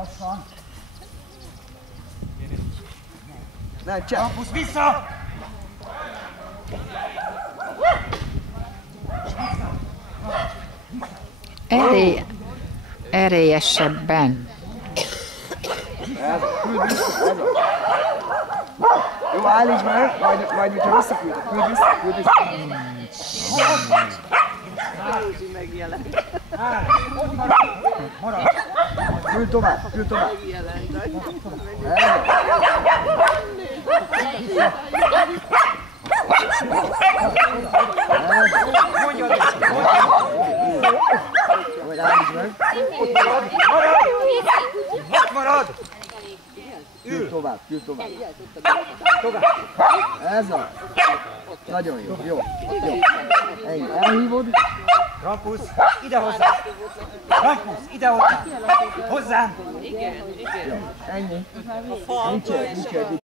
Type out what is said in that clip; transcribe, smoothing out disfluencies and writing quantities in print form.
Lassan. Nem, csepp. Kampusz vissza! Erélyesebben. Ez, küld vissza, ez. Jó, állítsd meg, majd hogyha visszaküldök, küld vissza. Rózsi megjelent. Ott marad. Küld tovább. Megjelent. Mondjad! Majd állítsd meg. Ott marad! Küld tovább. Ez az. Nagyon jó. Ennyi. Elhívod. Rampusz, ide hozzám! Rampusz, ide hozzám! Hozzám! Igen. Ennyi. A faltól Nincs egy